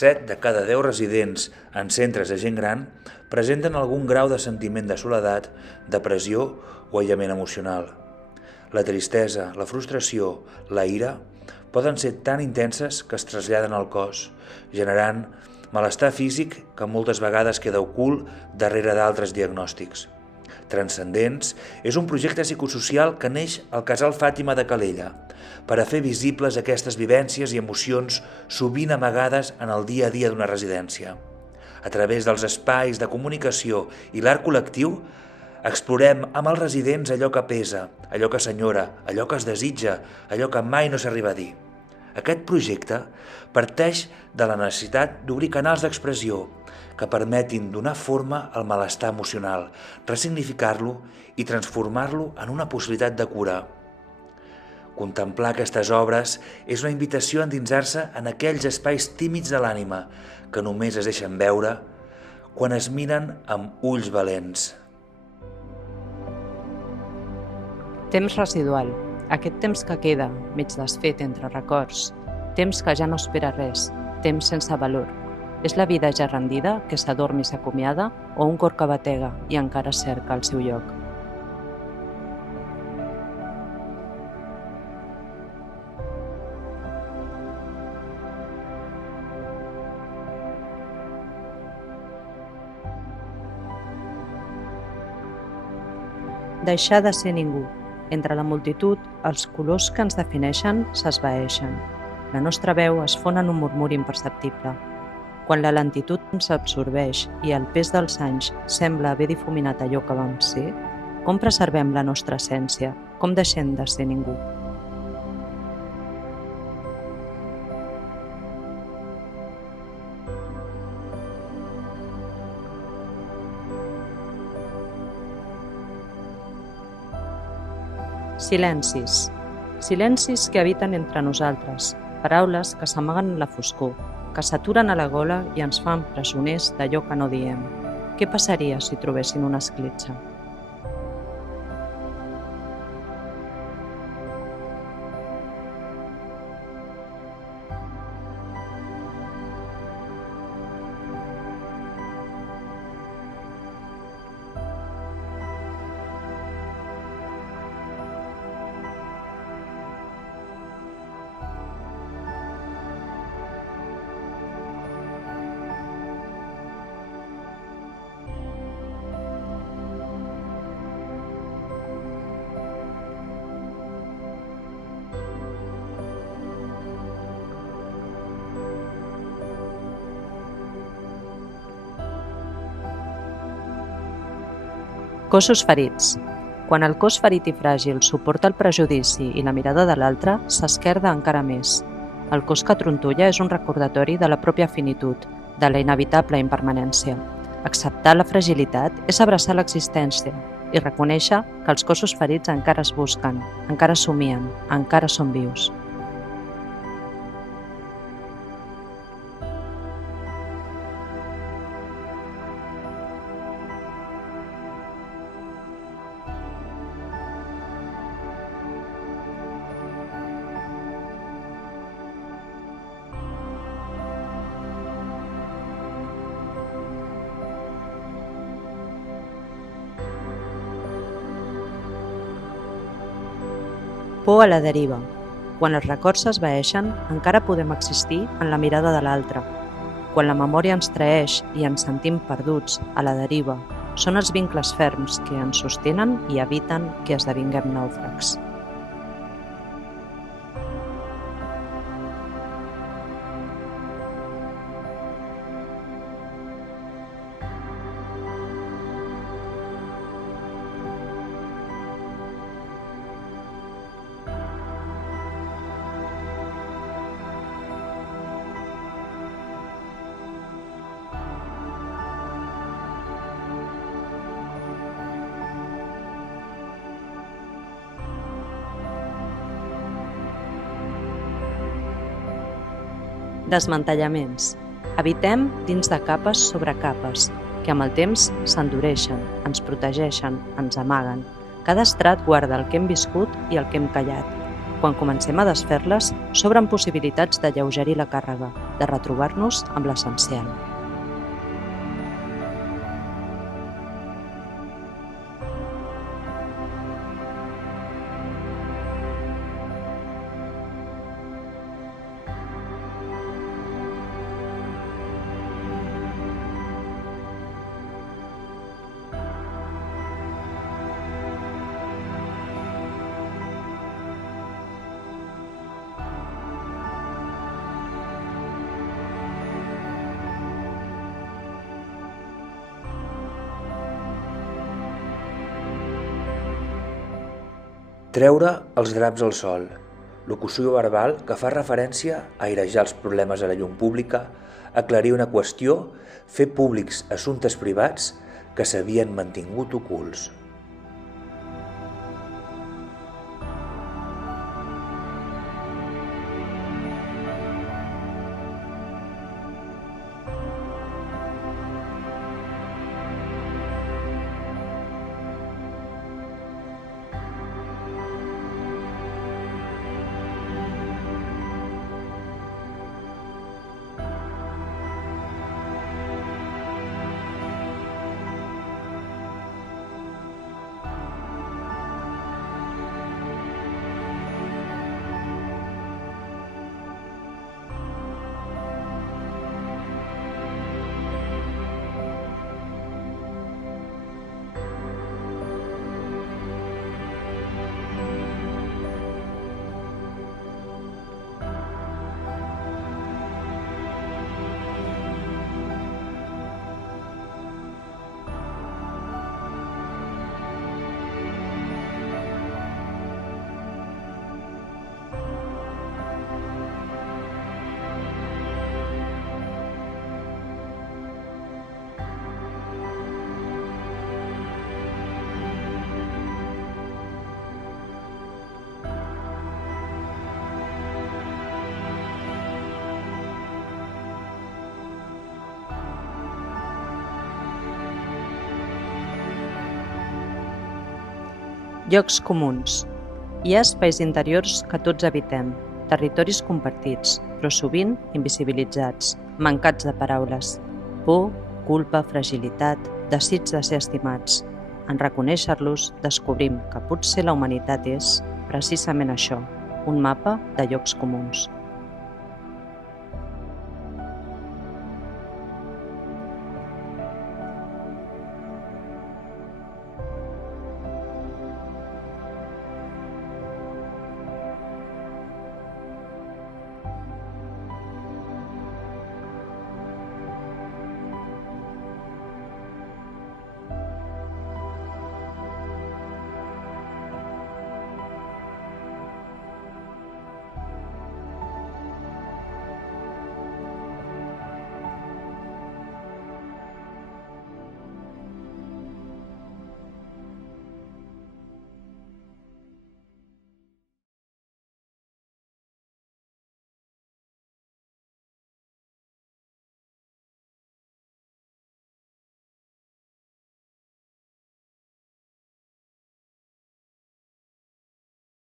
7 de cada 10 residents en centres de gent gran presenten algun grau de sentiment de soledat, depressió o aïllament emocional. La tristesa, la frustració, la ira poden ser tan intenses que es traslladen al cos, generant malestar físic que moltes vegades queda ocult darrere d'altres diagnòstics. Transcendents és un projecte psicosocial que neix al Casal Fàtima de Calella per a fer visibles aquestes vivències i emocions sovint amagades en el dia a dia d'una residència. A través dels espais de comunicació i l'art col·lectiu, explorem amb els residents allò que pesa, allò que s'enyora, allò que es desitja, allò que mai no s'arriba a dir. Aquest projecte parteix de la necessitat d'obrir canals d'expressió que permetin donar forma al malestar emocional, ressignificar-lo i transformar-lo en una possibilitat de cura. Contemplar aquestes obres és una invitació a endinsar-se en aquells espais tímids de l'ànima que només es deixen veure quan es miren amb ulls valents. Temps residual. Aquest temps que queda, mig desfet entre records. Temps que ja no espera res. Temps sense valor. És la vida ja rendida, que s'adorm i s'acomiada, o un cor que batega i encara cerca el seu lloc? Deixar de ser ningú. Entre la multitud, els colors que ens defineixen s'esvaeixen. La nostra veu es fon en un murmuri imperceptible. Quan la lentitud ens absorbeix i el pes dels anys sembla haver difuminat allò que vam ser, com preservem la nostra essència? Com deixem de ser ningú? Silencis. Silencis que habiten entre nosaltres, paraules que s'amaguen en la foscor, que s'aturen a la gola i ens fan presoners d'allò que no diem. Què passaria si trobessin una escletxa? Cossos ferits. Quan el cos ferit i fràgil suporta el prejudici i la mirada de l'altre, s'esquerda encara més. El cos que trontolla és un recordatori de la pròpia finitud, de la inevitable impermanència. Acceptar la fragilitat és abraçar l'existència i reconèixer que els cossos ferits encara es busquen, encara somien, encara són vius. Por a la deriva. Quan els records s'esvaeixen, encara podem existir en la mirada de l'altre. Quan la memòria ens traeix i ens sentim perduts, a la deriva, són els vincles ferms que ens sostenen i eviten que esdevinguem nàufrags. Desmantellaments. Habitem dins de capes sobre capes, que amb el temps s'endureixen, ens protegeixen, ens amaguen. Cada estrat guarda el que hem viscut i el que hem callat. Quan comencem a desfer-les, s'obren possibilitats d'alleugerir la càrrega. de retrobar-nos amb l'essencial. Treure els draps al sol, locució verbal que fa referència a airejar els problemes a la llum pública, aclarir una qüestió, fer públics assumptes privats que s'havien mantingut ocults. Llocs comuns. Hi ha espais interiors que tots habitem, territoris compartits, però sovint invisibilitzats, mancats de paraules. Por, culpa, fragilitat, desig de ser estimats. En reconèixer-los, descobrim que potser la humanitat és, precisament això, un mapa de llocs comuns.